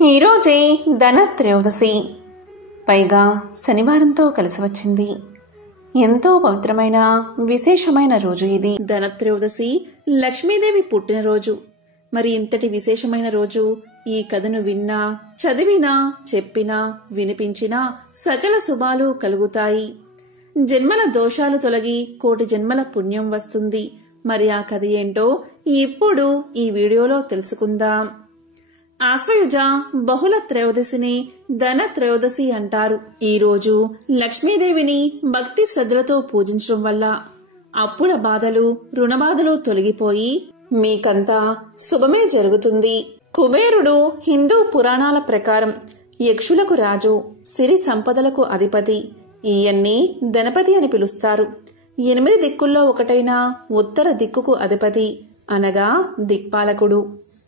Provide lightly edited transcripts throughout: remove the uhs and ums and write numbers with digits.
ఈరోజే ధనత్రయోదశి, పైగా శనివారంతో కలిసి వచ్చింది. ఎంతో పవిత్రమైన విశేషమైన రోజు ఇది. ధనత్రయోదశి లక్ష్మీదేవి పుట్టినరోజు. మరి ఇంతటి విశేషమైన రోజు ఈ కథను విన్నా, చదివినా, చెప్పినా, వినిపించినా సకల శుభాలు కలుగుతాయి. జన్మల దోషాలు తొలగి కోటి జన్మల పుణ్యం వస్తుంది. మరి ఆ కథ ఏంటో ఇప్పుడు ఈ వీడియోలో తెలుసుకుందాం. ఆశ్వయుజ బహుళ త్రయోదశిని ధన త్రయోదశి అంటారు. ఈ రోజు లక్ష్మీదేవిని భక్తి శ్రద్ధలతో పూజించడం వల్ల అప్పుల బాధలు, రుణ బాధలు తొలగిపోయి మీకంతా శుభమే జరుగుతుంది. కుబేరుడు హిందూ పురాణాల ప్రకారం యక్షులకు రాజు, సిరి సంపదలకు అధిపతి. ఈయన్ని ధనపతి అని పిలుస్తారు. 8 దిక్కుల్లో ఒకటైన ఉత్తర దిక్కుకు అధిపతి అనగా దిక్పాలకుడు.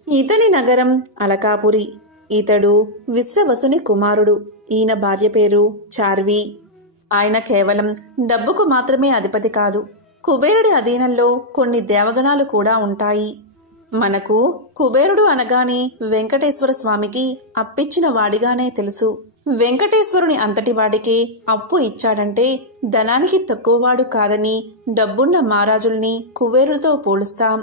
ఇతని నగరం అలకాపురి. ఇతడు విశ్రవసుని కుమారుడు. ఈయన భార్య పేరు చార్వి. ఆయన కేవలం డబ్బుకు మాత్రమే అధిపతి కాదు. కుబేరుడి అధీనంలో కొన్ని దేవగణాలు కూడా ఉంటాయి. మనకు కుబేరుడు అనగానే వెంకటేశ్వర స్వామికి అప్పిచ్చిన వాడిగానే తెలుసు. వెంకటేశ్వరుని అంతటి వాడికే అప్పు ఇచ్చాడంటే ధనానికి తక్కువవాడు కాదని డబ్బున్న మహారాజుల్ని కుబేరులతో పోలుస్తాం.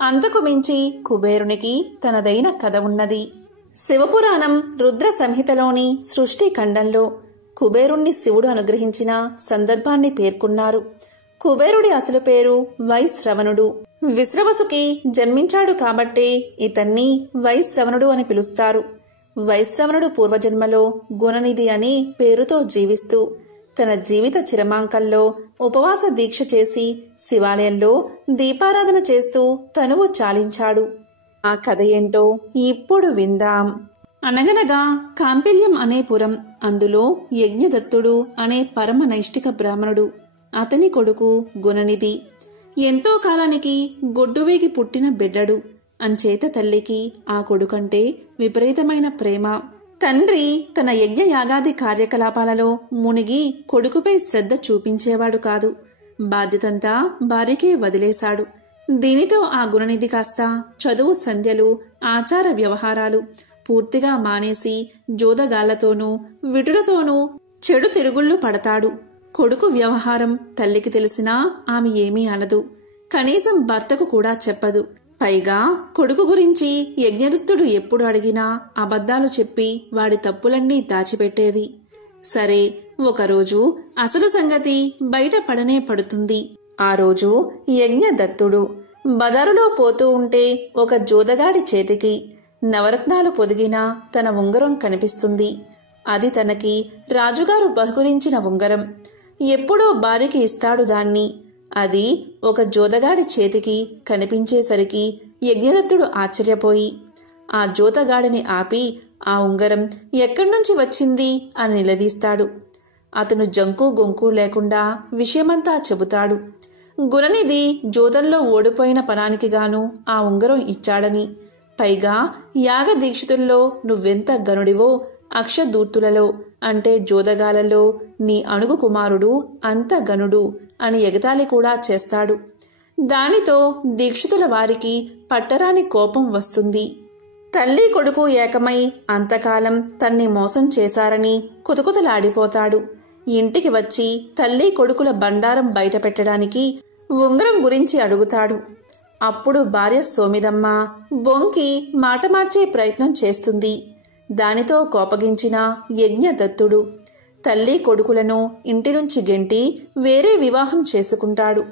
అంతకు మించి కుబేరునికి తనదైన కథ ఉన్నది. శివపురాణం రుద్ర సంహితలోని సృష్టి ఖండంలో కుబేరుణ్ణి శివుడు అనుగ్రహించిన సందర్భాన్ని పేర్కొన్నారు. కుబేరుడి అసలు పేరు వైశ్రవణుడు. విశ్రవసుకి జన్మించాడు కాబట్టే ఇతన్ని వైశ్రవణుడు అని పిలుస్తారు. వైశ్రవణుడు పూర్వజన్మలో గుణనిధి అనే పేరుతో జీవిస్తూ తన జీవిత చిరమాంకంలో ఉపవాస దీక్ష చేసి శివాలయంలో దీపారాధన చేస్తూ తనువు చాలించాడు. ఆ కథ ఏంటో ఇప్పుడు విందాం. అనగనగా కాంపిల్యం అనే పురం. అందులో యజ్ఞదత్తుడు అనే పరమ నైష్ఠిక బ్రాహ్మణుడు. అతని కొడుకు గుణనిధి. ఎంతో కాలానికి గొడ్డువేగి పుట్టిన బిడ్డడు. అంచేత తల్లికి ఆ కొడుకంటే విపరీతమైన ప్రేమ. తండ్రి తన యజ్ఞ యాగాది కార్యకలాపాలలో మునిగి కొడుకుపై శ్రద్ధ చూపించేవాడు కాదు. బాధ్యతంతా భార్యకే వదిలేశాడు. దీనితో ఆ గుణనిధి కాస్త చదువు, సంధ్యలు, ఆచార వ్యవహారాలు పూర్తిగా మానేసి జోదగాళ్లతోనూ విటులతోనూ చెడు తిరుగుళ్ళు పడతాడు. కొడుకు వ్యవహారం తల్లికి తెలిసినా ఆమె ఏమీ అనదు. కనీసం భర్తకు కూడా చెప్పదు. పైగా కొడుకు గురించి యజ్ఞదత్తుడు ఎప్పుడు అడిగినా అబద్ధాలు చెప్పి వాడి తప్పులన్నీ దాచిపెట్టేది. సరే, ఒకరోజు అసలు సంగతి బయట పడనే పడుతుంది. ఆ రోజు యజ్ఞదత్తుడు బజారులో పోతూ ఉంటే ఒక జోదగాడి చేతికి నవరత్నాలు పొదిగిన తన ఉంగరం కనిపిస్తుంది. అది తనకి రాజుగారు బహుకరించిన ఉంగరం. ఎప్పుడో భార్యకి ఇస్తాడు దాన్ని. అది ఒక జోదగాడి చేతికి కనిపించేసరికి యజ్ఞదత్తుడు ఆశ్చర్యపోయి ఆ జోతగాడిని ఆపి ఆ ఉంగరం ఎక్కడ్నుంచి వచ్చింది అని నిలదీస్తాడు. అతను జంకు గొంకు లేకుండా విషయమంతా చెబుతాడు. గుణనిధి జోదంలో ఓడిపోయిన పనానికి గాను ఆ ఉంగరం ఇచ్చాడని, పైగా యాగ దీక్షితుల్లో నువ్వెంత గనుడివో అక్షదూర్తులలో అంటే జోదగాలలో నీ అణుగు కుమారుడు అంత గనుడు అని ఎగతాళి కూడా చేస్తాడు. దానితో దీక్షితుల వారికి పట్టరాని కోపం వస్తుంది. తల్లి కొడుకు ఏకమై అంతకాలం తన్ని మోసం చేశారని కుతకుతలాడిపోతాడు. ఇంటికి వచ్చి తల్లి కొడుకుల బండారం బయట పెట్టడానికి ఉంగరం గురించి అడుగుతాడు. అప్పుడు భార్య సోమిదమ్మ బొంకి మాట మార్చే ప్రయత్నం చేస్తుంది. దానితో కోపగించిన యజ్ఞదత్తుడు తల్లి కొడుకులను ఇంటి నుంచి గెంటి వేరే వివాహం చేసుకుంటాడు.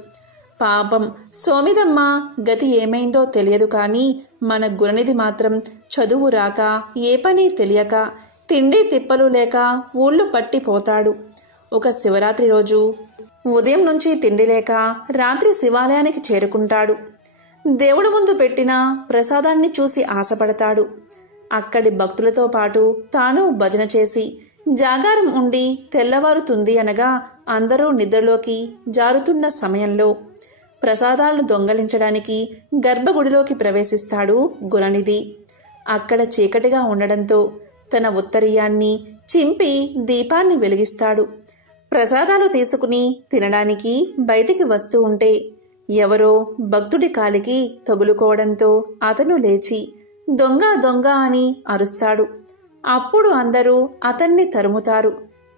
పాపం సోమిదమ్మ గతి ఏమైందో తెలియదు కాని మన గుణనిధి మాత్రం చదువు రాక, ఏ పని తెలియక, తిండి తిప్పలు లేక ఊళ్ళు పట్టిపోతాడు. ఒక శివరాత్రి రోజు ఉదయం నుంచి తిండి లేక రాత్రి శివాలయానికి చేరుకుంటాడు. దేవుడి ముందు పెట్టిన ప్రసాదాన్ని చూసి ఆశపడతాడు. అక్కడి భక్తులతో పాటు తాను భజన చేసి జాగారం ఉండి తెల్లవారుతుంది అనగా అందరూ నిద్రలోకి జారుతున్న సమయంలో ప్రసాదాలను దొంగలించడానికి గర్భగుడిలోకి ప్రవేశిస్తాడు గుణనిధి. అక్కడ చీకటిగా ఉండడంతో తన ఉత్తరీయాన్ని చింపి దీపాన్ని వెలిగిస్తాడు. ప్రసాదాలు తీసుకుని తినడానికి బయటికి వస్తూ ఉంటే ఎవరో భక్తుడి కాలికి తగులుకోవడంతో అతను లేచి దొంగ దొంగ అని అరుస్తాడు. అప్పుడు అందరూ అతన్ని తరుముతారు.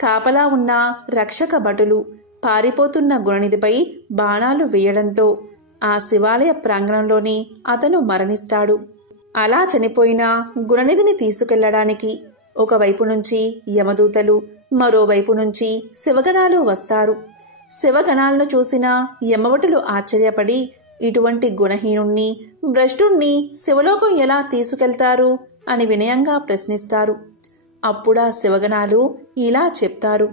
కాపలా ఉన్న రక్షక భటులు పారిపోతున్న గుణనిధిపై బాణాలు వేయడంతో ఆ శివాలయ ప్రాంగణంలోనే అతను మరణిస్తాడు. అలా చనిపోయిన గుణనిధిని తీసుకెళ్లడానికి ఒకవైపు నుంచి యమదూతలు, మరోవైపు నుంచి శివగణాలు వస్తారు. శివగణాలను చూసిన యమభటులు ఆశ్చర్యపడి ఇటువంటి గుణహీనుణ్ణి, భ్రష్టుణ్ణి శివలోకం ఎలా తీసుకెళ్తారు అని వినయంగా ప్రశ్నిస్తారు. అప్పుడా శివగణాలు ఇలా చెప్తారు.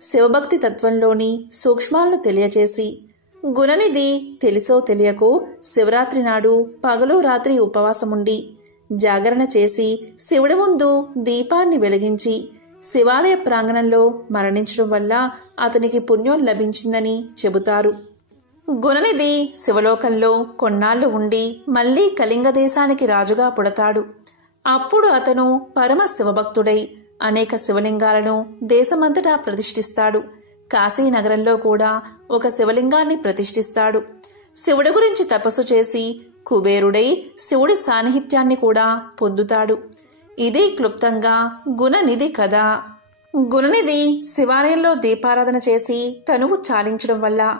శివభక్తి తత్వంలోని సూక్ష్మాలను తెలియచేసి, గుణనిధి తెలిసో తెలియకో శివరాత్రి నాడు పగలు రాత్రి ఉపవాసముండి జాగరణ చేసి శివుడి ముందు దీపాన్ని వెలిగించి శివాలయ ప్రాంగణంలో మరణించడం వల్ల అతనికి పుణ్యం లభించిందని చెబుతారు. గుణనిధి శివలోకంలో కొన్నాళ్లు ఉండి మళ్లీ కళింగ దేశానికి రాజుగా పుడతాడు. అప్పుడు అతను పరమ శివభక్తుడై అనేక శివలింగాలను దేశమంతటా ప్రతిష్ఠిస్తాడు. కాశీనగరంలో కూడా ఒక శివలింగాన్ని ప్రతిష్ఠిస్తాడు. శివుడి గురించి తపస్సు చేసి కుబేరుడై శివుడి సాన్నిహిత్యాన్ని కూడా పొందుతాడు. ఇది క్లుప్తంగా గుణనిధి కథ. గుణనిధి శివాలయంలో దీపారాధన చేసి తనువు చాలించడం వల్ల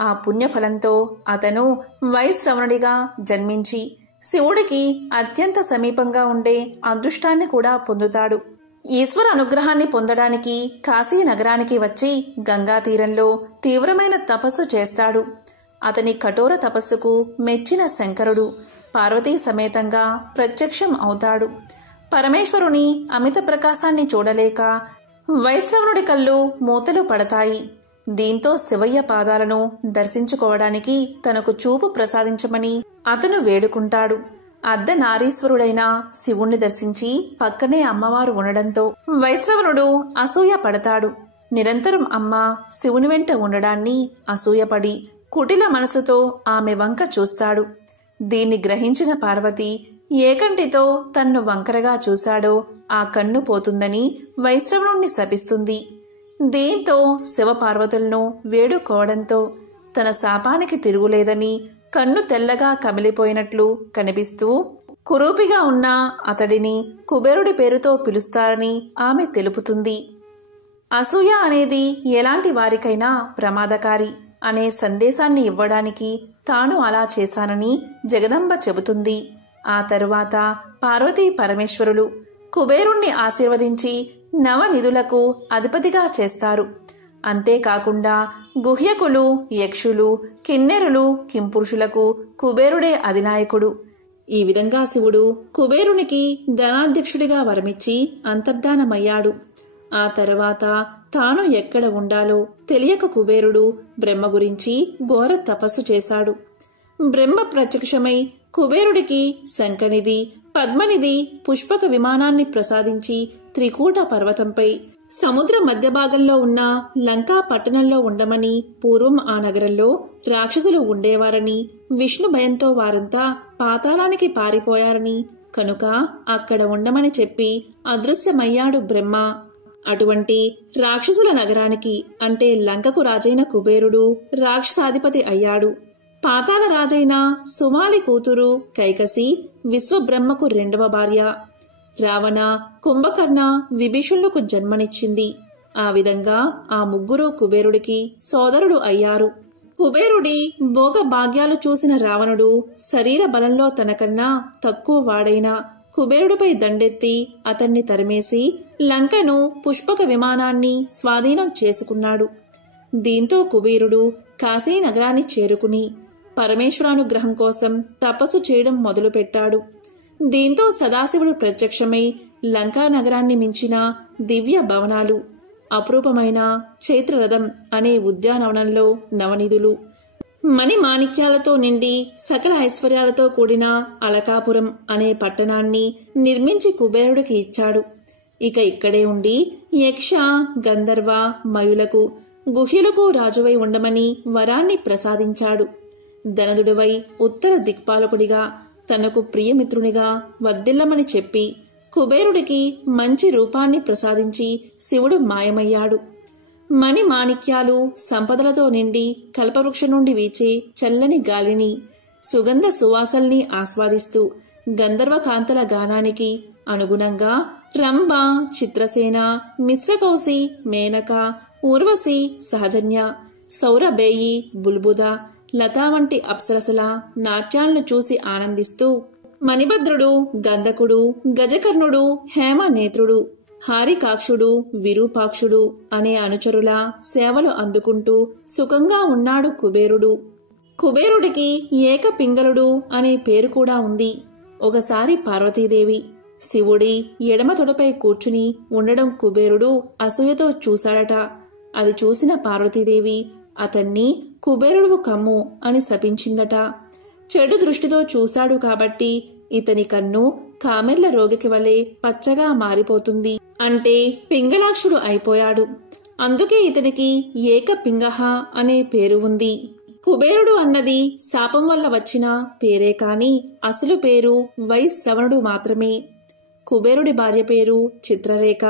ఆ పుణ్యఫలంతో అతను వైశ్రవణుడిగా జన్మించి శివుడికి అత్యంత సమీపంగా ఉండే అదృష్టాన్ని కూడా పొందుతాడు. ఈశ్వర అనుగ్రహాన్ని పొందడానికి కాశీ నగరానికి వచ్చి గంగా తీరంలో తీవ్రమైన తపస్సు చేస్తాడు. అతని కఠోర తపస్సుకు మెచ్చిన శంకరుడు పార్వతీ సమేతంగా ప్రత్యక్షం అవుతాడు. పరమేశ్వరుని అమిత ప్రకాశాన్ని చూడలేక వైశ్రవణుడి కళ్ళు మూతలు పడతాయి. దీంతో శివయ్య పాదాలను దర్శించుకోవడానికి తనకు చూపు ప్రసాదించమని అతను వేడుకుంటాడు. అర్ధనారీశ్వరుడైన శివుణ్ణి దర్శించి పక్కనే అమ్మవారు ఉండడంతో వైశ్రవణుడు అసూయ పడతాడు. నిరంతరం అమ్మ శివుని వెంట ఉండడాన్ని అసూయపడి కుటిల మనసుతో ఆమె వంక చూస్తాడు. దీన్ని గ్రహించిన పార్వతి ఏకంటితో తన్ను వంకరగా చూశాడో ఆ కన్ను పోతుందని వైశ్రవణుణ్ణి శపిస్తుంది. దీంతో శివపార్వతులను వేడుకోవడంతో తన శాపానికి తిరుగులేదని కన్ను తెల్లగా కమిలిపోయినట్లు కనిపిస్తూ కురూపిగా ఉన్న అతడిని కుబేరుడి పేరుతో పిలుస్తారని ఆమె తెలుపుతుంది. అసూయ అనేది ఎలాంటి వారికైనా ప్రమాదకారి అనే సందేశాన్ని ఇవ్వడానికి తాను అలా చేశానని జగదంబ చెబుతుంది. ఆ తరువాత పార్వతీ పరమేశ్వరులు కుబేరుణ్ణి ఆశీర్వదించి నవనిధులకు అధిపతిగా చేస్తారు. అంతేకాకుండా గుహ్యకులు, యక్షులు, కిన్నెరులు, కింపురుషులకు కుబేరుడే అధినాయకుడు. ఈ విధంగా శివుడు కుబేరునికి ధనాధ్యక్షుడిగా వరమిచ్చి అంతర్ధానమయ్యాడు. ఆ తర్వాత తాను ఎక్కడ ఉండాలో తెలియక కుబేరుడు బ్రహ్మ గురించి ఘోర తపస్సు చేశాడు. బ్రహ్మ ప్రత్యక్షమై కుబేరుడికి శంఖనిధి, పద్మనిధి, పుష్పక విమానాన్ని ప్రసాదించి త్రికూట పర్వతంపై సముద్ర మధ్య భాగంలో ఉన్న లంకా పట్టణంలో ఉండమని, పూర్వం ఆ నగరంలో రాక్షసులు ఉండేవారని, విష్ణు భయంతో వారంతా పాతాళానికి పారిపోయారని కనుక అక్కడ ఉండమని చెప్పి అదృశ్యమయ్యాడు బ్రహ్మ. అటువంటి రాక్షసుల నగరానికి అంటే లంకకు రాజైన కుబేరుడు రాక్షసాధిపతి అయ్యాడు. పాతాళ రాజైన సుమాలి కూతురు కైకసి విశ్వబ్రహ్మకు రెండవ భార్య. రావణ, కుంభకర్ణ, విభీషణులకు జన్మనిచ్చింది. ఆ విధంగా ఆ ముగ్గురు కుబేరుడికి సోదరుడు అయ్యారు. కుబేరుడి భోగ భాగ్యాలు చూసిన రావణుడు శరీర బలంలో తనకన్నా తక్కువ వాడైన కుబేరుడిపై దండెత్తి అతన్ని తరిమేసి లంకను, పుష్పక విమానాన్ని స్వాధీనం చేసుకున్నాడు. దీంతో కుబేరుడు కాశీ నగరాన్ని చేరుకుని పరమేశ్వరానుగ్రహం కోసం తపస్సు చేయడం మొదలుపెట్టాడు. దీంతో సదాశివుడు ప్రత్యక్షమై లంకా నగరాన్ని మించిన దివ్య భవనాలు, అపురూపమైన చైత్రరథం అనే ఉద్యానవనంలో నవనిధులు, మణిమాణిక్యాలతో నిండి సకల ఐశ్వర్యాలతో కూడిన అలకాపురం అనే పట్టణాన్ని నిర్మించి కుబేరుడికి ఇచ్చాడు. ఇక ఇక్కడే ఉండి యక్ష, గంధర్వ, మయులకు, గుహ్యులకు రాజువై ఉండమని వరాన్ని ప్రసాదించాడు. ధనదుడివై ఉత్తర దిక్పాలకుడిగా తనకు ప్రియమిత్రునిగా వర్ధిల్లమని చెప్పి కుబేరుడికి మంచి రూపాన్ని ప్రసాదించి శివుడు మాయమయ్యాడు. మణిమాణిక్యాలు, సంపదలతో నిండి కల్పవృక్షం నుండి వీచే చల్లని గాలిని, సుగంధ సువాసల్ని ఆస్వాదిస్తూ గంధర్వకాంతల గానానికి అనుగుణంగా రంభ, చిత్రసేన, మిశ్రకౌసి, మేనక, ఊర్వశి, సహజన్య, సౌరభేయి, బుల్బుద, లతా వంటి అప్సరసల నాట్యాలను చూసి ఆనందిస్తూ మణిభద్రుడు, గంధకుడు, గజకర్ణుడు, హేమనేత్రుడు, హారికాక్షుడు, విరూపాక్షుడు అనే అనుచరుల సేవలు అందుకుంటూ సుఖంగా ఉన్నాడు కుబేరుడు. కుబేరుడికి ఏకపింగళుడు అనే పేరు కూడా ఉంది. ఒకసారి పార్వతీదేవి శివుడి ఎడమ తొడపై కూర్చుని ఉండడం కుబేరుడు అసూయతో చూశాడట. అది చూసిన పార్వతీదేవి అతన్ని కుబేరుడు కమ్ము అని శపించిందట. చెడు దృష్టితో చూశాడు కాబట్టి ఇతని కన్ను కామెర్ల రోగికి వలె పచ్చగా మారిపోతుంది. అంటే పింగళాక్షుడు అయిపోయాడు. అందుకే ఇతనికి ఏకపింగహ అనే పేరు ఉంది. కుబేరుడు అన్నది శాపం వల్ల వచ్చిన పేరే కాని అసలు పేరు వైశ్రవణుడు మాత్రమే. కుబేరుడి భార్య పేరు చిత్రరేఖ.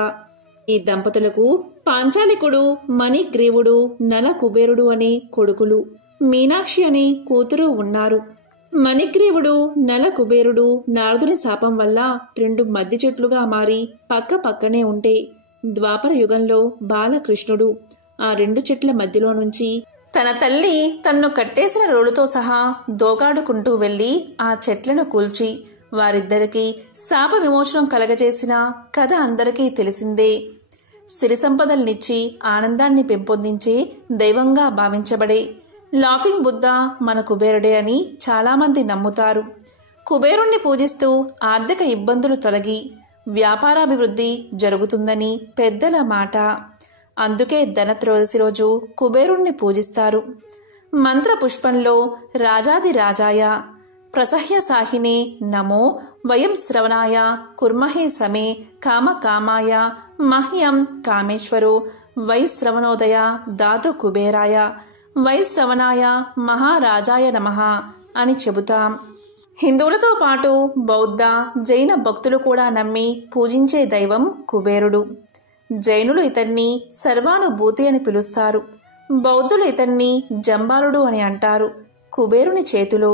ఈ దంపతులకు పాంచాలికుడు, మణిగ్రీవుడు, నల కుబేరుడు అనే కొడుకులు, మీనాక్షి అనే కూతురు ఉన్నారు. మణిగ్రీవుడు, నల కుబేరుడు నారదుని శాపం వల్ల రెండు మద్ది చెట్లుగా మారి పక్క పక్కనే ఉంటే ద్వాపర యుగంలో బాలకృష్ణుడు ఆ రెండు చెట్ల మధ్యలో నుంచి తన తల్లి తన్ను కట్టేసిన రోలుతో సహా దోగాడుకుంటూ వెళ్లి ఆ చెట్లను కూల్చి వారిద్దరికీ శాప విమోచనం కలగజేసిన కథ అందరికీ తెలిసిందే. సిరి సంపదల్నిచ్చి ఆనందాన్ని పెంపొందించే దైవంగా భావించబడే లాఫింగ్ బుద్ధ మన కుబేరుడే అని చాలామంది నమ్ముతారు. కుబేరుణ్ణి పూజిస్తూ ఆర్థిక ఇబ్బందులు తొలగి వ్యాపారాభివృద్ధి జరుగుతుందని పెద్దల మాట. అందుకే ధనత్రయోదశి రోజు కుబేరుణ్ణి పూజిస్తారు. మంత్ర పుష్పంలో రాజాది రాజాయ ప్రసహ్య సాహినే నమో వయం శ్రవణాయ కుర్మహే సమే కామ కామాయ మహ్యం కామేశ్వరో వైశ్రవణోదయ దాతు కుబేరాయ వైశ్రవణాయ మహారాజాయ నమః అని చెబుతాం. హిందువులతో పాటు బౌద్ధ, జైన భక్తులు కూడా నమ్మి పూజించే దైవం కుబేరుడు. జైనులు ఇతన్ని సర్వానుభూతి అని పిలుస్తారు. బౌద్ధులు ఇతన్ని జంబాలుడు అని అంటారు. కుబేరుని చేతిలో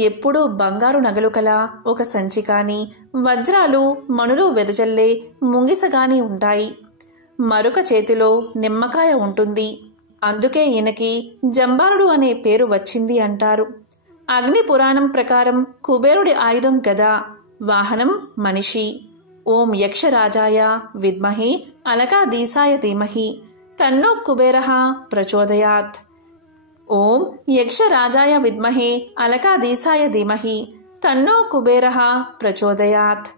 ఎప్పుడూ బంగారు నగలు కల ఒక సంచి కాని, వజ్రాలు, మణులు వెదజల్లే ముంగిసగాని ఉంటాయి. మరొక చేతిలో నిమ్మకాయ ఉంటుంది. అందుకే ఈయనకి జంబాలుడు అనే పేరు వచ్చింది అంటారు. అగ్ని పురాణం ప్రకారం కుబేరుడి ఆయుధం గద, వాహనం మనిషి. ఓం యక్షరాజాయ విద్మహే అలకాదీసాయ ధీమహి తన్నో కుబేరః ప్రచోదయాత్. ఓం యక్షరాజాయ విద్మహే అలకాదీసాయ ధీమహి తన్నో కుబేరః ప్రచోదయాత్.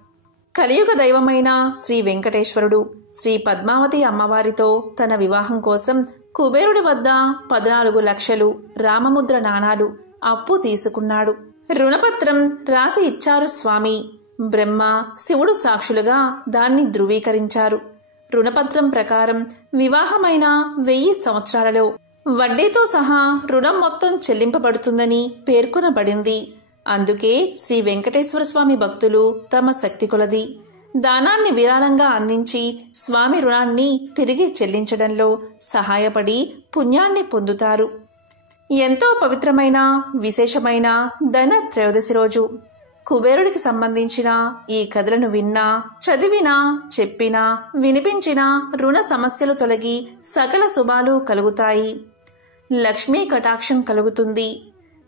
కలియుగ దైవమైన శ్రీ వెంకటేశ్వరుడు శ్రీ పద్మావతి అమ్మవారితో తన వివాహం కోసం కుబేరుడి వద్ద 14 లక్షలు రామముద్ర నాణాలు అప్పు తీసుకున్నాడు. రుణపత్రం రాసి ఇచ్చారు స్వామి. బ్రహ్మ, శివుడు సాక్షులుగా దాన్ని ధృవీకరించారు. రుణపత్రం ప్రకారం వివాహమైన 1000 సంవత్సరాలలో వడ్డీతో సహా రుణం మొత్తం చెల్లింపబడుతుందని పేర్కొనబడింది. అందుకే శ్రీ వెంకటేశ్వర స్వామి భక్తులు తమ శక్తి కొలది దానాన్ని విరాళంగా అందించి స్వామి రుణాన్ని తిరిగి చెల్లించడంలో సహాయపడి పుణ్యాన్ని పొందుతారు. ఎంతో పవిత్రమైన విశేషమైన ధన త్రయోదశి రోజు కుబేరుడికి సంబంధించిన ఈ కథలను విన్నా, చదివినా, చెప్పినా, వినిపించినా రుణ సమస్యలు తొలగి సకల శుభాలు కలుగుతాయి. లక్ష్మీ కటాక్షం కలుగుతుంది.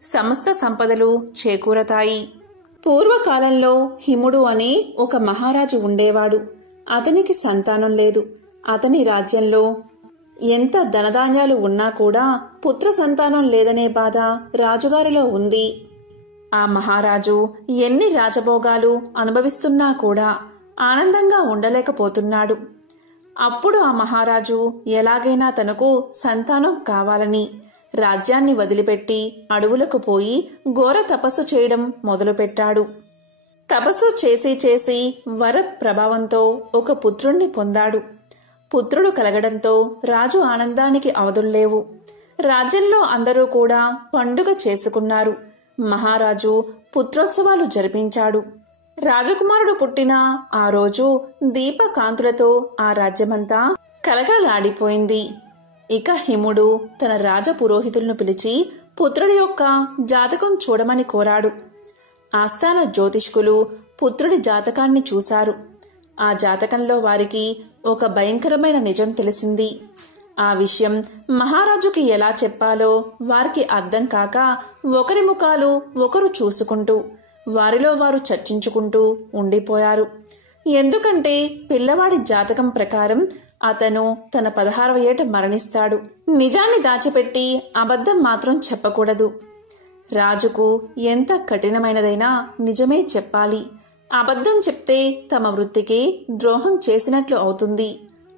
సమస్త సంపదలు చేకూరతాయి. పూర్వకాలంలో హిముడు అనే ఒక మహారాజు ఉండేవాడు. అతనికి సంతానం లేదు. అతని రాజ్యంలో ఎంత ధనధాన్యాలు ఉన్నా కూడా పుత్ర సంతానం లేదనే బాధ రాజుగారిలో ఉంది. ఆ మహారాజు ఎన్ని రాజభోగాలు అనుభవిస్తున్నా కూడా ఆనందంగా ఉండలేకపోతున్నాడు. అప్పుడు ఆ మహారాజు ఎలాగైనా తనకు సంతానం కావాలని రాజ్యాన్ని వదిలిపెట్టి అడవులకు పోయి ఘోర తపస్సు చేయడం మొదలుపెట్టాడు. తపస్సు చేసి చేసి వర ప్రభావంతో ఒక పుత్రుణ్ణి పొందాడు. పుత్రుడు కలగడంతో రాజు ఆనందానికి అవధుల్లేవు. రాజ్యంలో అందరూ కూడా పండుగ చేసుకున్నారు. మహారాజు పుత్రోత్సవాలు జరిపించాడు. రాజకుమారుడు పుట్టిన ఆ రోజు దీపకాంతులతో ఆ రాజ్యమంతా కలకలలాడిపోయింది. ఇక హిముడు తన రాజపురోహితులను పిలిచి పుత్రుడి యొక్క జాతకం చూడమని కోరాడు. ఆస్థాన జ్యోతిష్కులు పుత్రుడి జాతకాన్ని చూశారు. ఆ జాతకంలో వారికి ఒక భయంకరమైన నిజం తెలిసింది. ఆ విషయం మహారాజుకి ఎలా చెప్పాలో వారికి అర్థం కాక ఒకరి ముఖాలు ఒకరు చూసుకుంటూ వారిలో వారు చర్చించుకుంటూ ఉండిపోయారు. ఎందుకంటే పిల్లవాడి జాతకం ప్రకారం అతను తన 16వ ఏట మరణిస్తాడు. నిజాన్ని దాచిపెట్టి అబద్ధం మాత్రం చెప్పకూడదు. రాజుకు ఎంత కఠినమైనదైనా నిజమే చెప్పాలి. అబద్ధం చెప్తే తమ వృత్తికి ద్రోహం చేసినట్లు అవుతుంది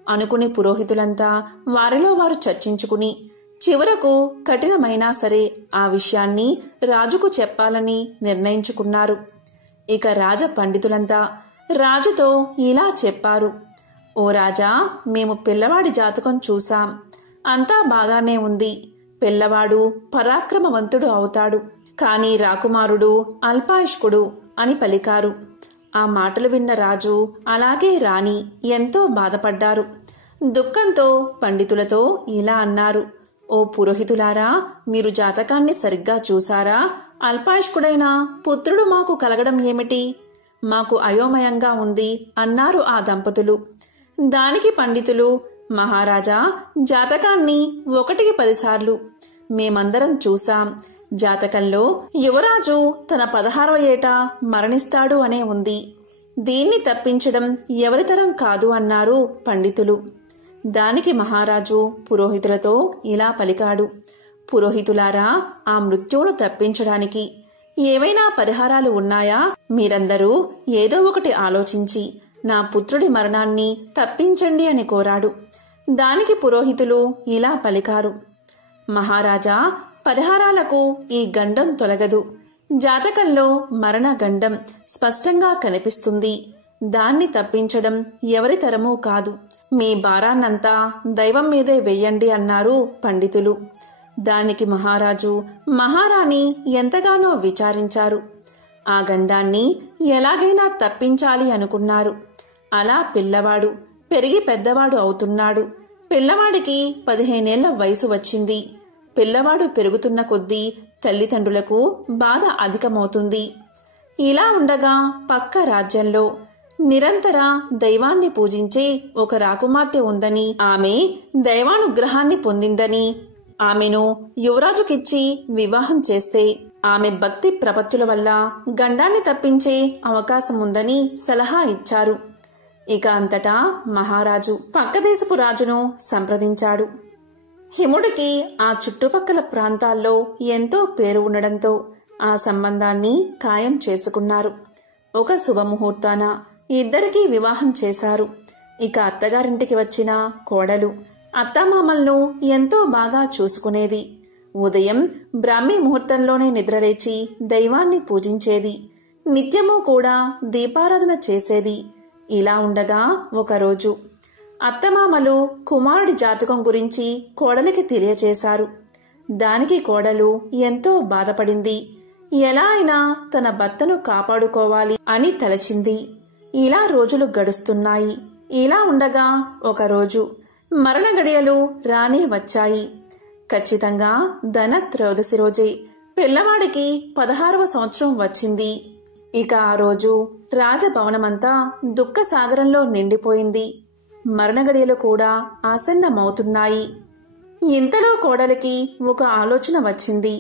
అనుకుని పురోహితులంతా వారిలో వారు చర్చించుకుని చివరకు కఠినమైనా సరే ఆ విషయాన్ని రాజుకు చెప్పాలని నిర్ణయించుకున్నారు. ఇక రాజ పండితులంతా రాజుతో ఇలా చెప్పారు. ఓ రాజా, మేము పిల్లవాడి జాతకం చూశాం. అంతా బాగానే ఉంది. పిల్లవాడు పరాక్రమవంతుడు అవుతాడు. కాని రాకుమారుడు అల్పాయుష్కుడు అని పలికారు. ఆ మాటలు విన్న రాజు అలాగే రాణి ఎంతో బాధపడ్డారు. దుఃఖంతో పండితులతో ఇలా అన్నారు. ఓ పురోహితులారా, మీరు జాతకాన్ని సరిగ్గా చూసారా? అల్పాయుష్కుడైన పుత్రుడు మాకు కలగడం ఏమిటి? మాకు అయోమయంగా ఉంది అన్నారు ఆ దంపతులు. దానికి పండితులు, మహారాజా, జాతకాన్ని 1కి 10 సార్లు మేమందరం చూశాం. జాతకంలో యువరాజు తన 16వ ఏట మరణిస్తాడు అనే ఉంది. దీన్ని తప్పించడం ఎవరితరం కాదు అన్నారు పండితులు. దానికి మహారాజు పురోహితులతో ఇలా పలికాడు. పురోహితులారా, ఆ మృత్యువును తప్పించడానికి ఏవైనా పరిహారాలు ఉన్నాయా? మీరందరూ ఏదో ఒకటి ఆలోచించి నా పుత్రుడి మరణాన్ని తప్పించండి అని కోరాడు. దానికి పురోహితులు ఇలా పలికారు. మహారాజా, పరిహారాలకు ఈ గండం తొలగదు. జాతకంలో మరణ గండం స్పష్టంగా కనిపిస్తుంది. దాన్ని తప్పించడం ఎవరి తరమూ కాదు. మీ భారాన్నంతా దైవం మీదే వెయ్యండి అన్నారు పండితులు. దానికి మహారాజు మహారాణి ఎంతగానో విచారించారు. ఆ గండాన్ని ఎలాగైనా తప్పించాలి అనుకున్నారు. అలా పిల్లవాడు పెరిగి పెద్దవాడు అవుతున్నాడు. పిల్లవాడికి 15 ఏళ్ల వయసు వచ్చింది. పిల్లవాడు పెరుగుతున్న కొద్దీ తల్లిదండ్రులకు బాధ అధికమవుతుంది. ఇలా ఉండగా పక్క రాజ్యంలో నిరంతర దైవాన్ని పూజించే ఒక రాకుమార్తె ఉందని, ఆమె దైవానుగ్రహాన్ని పొందిందని, ఆమెను యువరాజుకిచ్చి వివాహం చేస్తే ఆమె భక్తి ప్రపత్తుల వల్ల గండాన్ని తప్పించే అవకాశం ఉందని సలహా ఇచ్చారు. ఇక అంతటా మహారాజు పక్కదేశపు రాజును సంప్రదించాడు. హిముడికి ఆ చుట్టుపక్కల ప్రాంతాల్లో ఎంతో పేరు ఉండడంతో ఆ సంబంధాన్ని ఖాయం చేసుకున్నారు. ఒక శుభముహూర్తాన ఇద్దరికీ వివాహం చేశారు. ఇక అత్తగారింటికి వచ్చిన కోడలు అత్తామామలను ఎంతో బాగా చూసుకునేది. ఉదయం బ్రాహ్మీ ముహూర్తంలోనే నిద్రలేచి దైవాన్ని పూజించేది. నిత్యమూ కూడా దీపారాధన చేసేది. ఇలా ఉండగా ఒకరోజు అత్తమామలు కుమారుడి జాతకం గురించి కోడలికి తెలియచేశారు. దానికి కోడలు ఎంతో బాధపడింది. ఎలా అయినా తన భర్తను కాపాడుకోవాలి అని తలచింది. ఇలా రోజులు గడుస్తున్నాయి. ఇలా ఉండగా ఒకరోజు మరణ గడియలు రానే వచ్చాయి. ఖచ్చితంగా ధనత్రయోదశి రోజే పిల్లవాడికి 16వ సంవత్సరం వచ్చింది. ఇక ఆ రోజు రాజభవనమంతా దుఃఖ సాగరంలో నిండిపోయింది. మరణగడియలు కూడా ఆసన్నమవుతున్నాయి. ఇంతలో కోడలికి ఒక ఆలోచన వచ్చింది.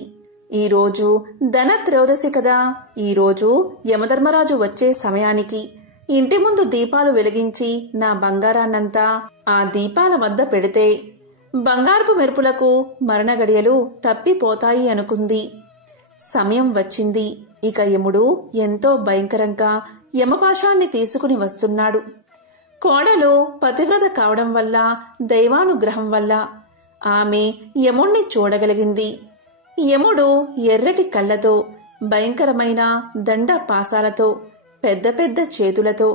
ఈరోజు ధనత్రయోదశి కదా, ఈరోజు యమధర్మరాజు వచ్చే సమయానికి ఇంటి ముందు దీపాలు వెలిగించి నా బంగారాన్నంతా ఆ దీపాల వద్ద పెడితే బంగారపు మెరుపులకు మరణగడియలు తప్పిపోతాయి అనుకుంది. సమయం వచ్చింది. ఇక యముడు ఎంతో భయంకరంగా యమపాశాన్ని తీసుకుని వస్తున్నాడు. కోడలు పతివ్రత కావడం వల్ల, దైవానుగ్రహం వల్ల ఆమె యముణ్ణి చూడగలిగింది. యముడు ఎర్రటి కళ్ళతో, భయంకరమైన దండ పాసాలతో, పెద్ద పెద్ద చేతులతో,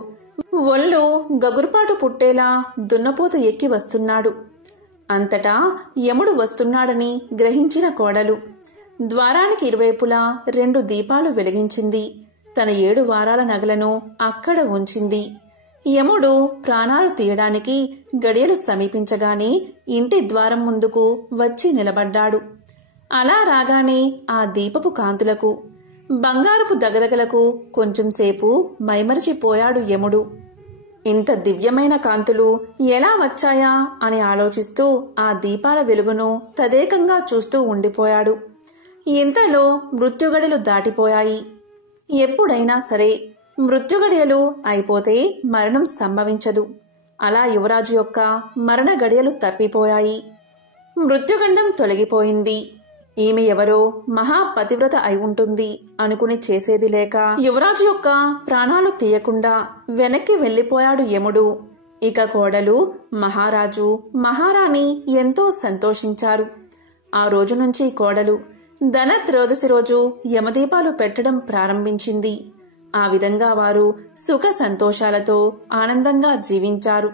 ఒళ్ళు గగుర్పాటు పుట్టేలా దున్నపోతు ఎక్కి వస్తున్నాడు. అంతటా యముడు వస్తున్నాడని గ్రహించిన కోడలు ద్వారానికి ఇరువైపులా 2 దీపాలు వెలిగించింది. తన 7 వారాల నగలను అక్కడ ఉంచింది. యముడు ప్రాణాలు తీయడానికి గడియలు సమీపించగానే ఇంటి ద్వారం ముందుకు వచ్చి నిలబడ్డాడు. అలా రాగానే ఆ దీపపు కాంతులకు బంగారపు దగదగలకు కొంచెంసేపు మైమరిచిపోయాడు యముడు. ఇంత దివ్యమైన కాంతులు ఎలా వచ్చాయా అని ఆలోచిస్తూ ఆ దీపాల వెలుగును తదేకంగా చూస్తూ ఉండిపోయాడు. ఇంతలో మృత్యుగడియలు దాటిపోయాయి. ఎప్పుడైనా సరే మృత్యుగడియలు అయిపోతే మరణం సంభవించదు. అలా యువరాజు యొక్క మరణ గడియలు తప్పిపోయాయి. మృత్యుగండం తొలగిపోయింది. ఈమె ఎవరో మహాపతివ్రత అయి ఉంటుంది అనుకుని చేసేది లేక యువరాజు యొక్క ప్రాణాలు తీయకుండా వెనక్కి వెళ్లిపోయాడు యముడు. ఇక కోడలు, మహారాజు, మహారాణి ఎంతో సంతోషించారు. ఆ రోజు నుంచి కోడలు ధనత్రయోదశి రోజు యమదీపాలు పెట్టడం ప్రారంభించింది. ఆ విధంగా వారు సుఖ సంతోషాలతో ఆనందంగా జీవించారు.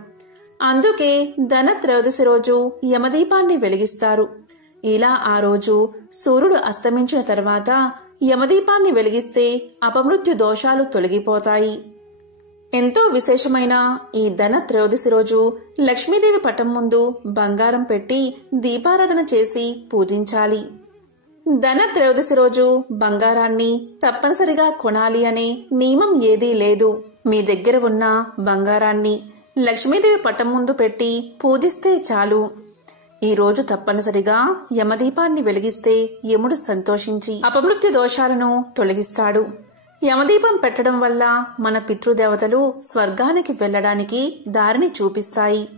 అందుకే ధనత్రయోదశి రోజు యమదీపాన్ని వెలిగిస్తారు. ఇలా ఆ రోజు సూర్యుడు అస్తమించిన తర్వాత యమదీపాన్ని వెలిగిస్తే అపమృత్యు దోషాలు తొలగిపోతాయి. ఎంతో విశేషమైన ఈ ధనత్రయోదశి రోజు లక్ష్మీదేవి పటం ముందు బంగారం పెట్టి దీపారాధన చేసి పూజించాలి. ధనత్రయోదశి రోజు బంగారాన్ని తప్పనిసరిగా కొనాలి అనే నియమం ఏదీ లేదు. మీ దగ్గర ఉన్న బంగారాన్ని లక్ష్మీదేవి పటం ముందు పెట్టి పూజిస్తే చాలు. ఈ రోజు తప్పనిసరిగా యమదీపాన్ని వెలిగిస్తే యముడు సంతోషించి అపమృత్యు దోషాలను తొలగిస్తాడు. యమదీపం పెట్టడం వల్ల మన పితృదేవతలు స్వర్గానికి వెళ్లడానికి దారిని చూపిస్తాయి.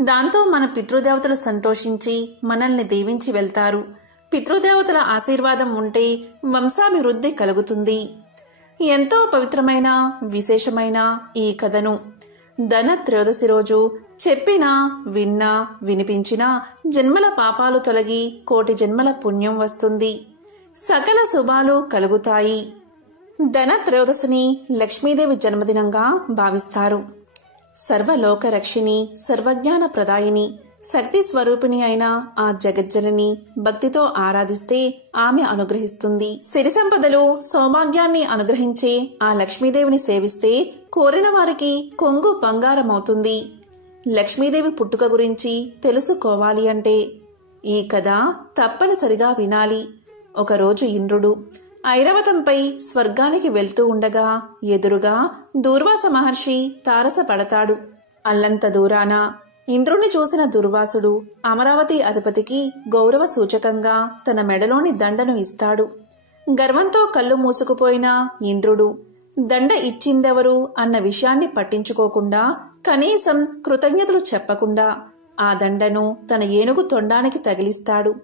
దాంతో మన పితృదేవతలు సంతోషించి మనల్ని దీవించి వెళ్తారు. పితృదేవతల ఆశీర్వాదం ఉంటే వంశాభివృద్ధి కలుగుతుంది. ఎంతో పవిత్రమైన విశేషమైన ఈ కథను ధనత్రయోదశి రోజు చెప్పినా, విన్నా, వినిపించినా జన్మల పాపాలు తొలగి కోటి జన్మల పుణ్యం వస్తుంది. సకల శుభాలు కలుగుతాయి. ధనత్రయోదశిని లక్ష్మీదేవి జన్మదినంగా భావిస్తారు. సర్వలోక రక్షిణి, సర్వజ్ఞాన ప్రదాయిని, శక్తి స్వరూపిణి అయిన ఆ జగజ్జనని భక్తితో ఆరాధిస్తే ఆమె అనుగ్రహిస్తుంది. సిరి సంపదలు, సౌభాగ్యాన్ని అనుగ్రహించే ఆ లక్ష్మీదేవిని సేవిస్తే కోరిన వారికి కొంగు బంగారమవుతుంది. లక్ష్మీదేవి పుట్టుక గురించి తెలుసుకోవాలి అంటే ఈ కథ తప్పనిసరిగా వినాలి. ఒకరోజు ఇంద్రుడు ఐరావతంపై స్వర్గానికి వెళ్తూ ఉండగా ఎదురుగా దూర్వాస మహర్షి తారసపడతాడు. అల్లంత దూరాన ఇంద్రుణ్ణి చూసిన దుర్వాసుడు అమరావతి అధిపతికి గౌరవ సూచకంగా తన మెడలోని దండను ఇస్తాడు. గర్వంతో కళ్ళు మూసుకుపోయిన ఇంద్రుడు దండ ఇచ్చిందెవరు అన్న విషయాన్ని పట్టించుకోకుండా, కనీసం కృతజ్ఞతలు చెప్పకుండా ఆ దండను తన ఏనుగు తొండానికి తగిలిస్తాడు.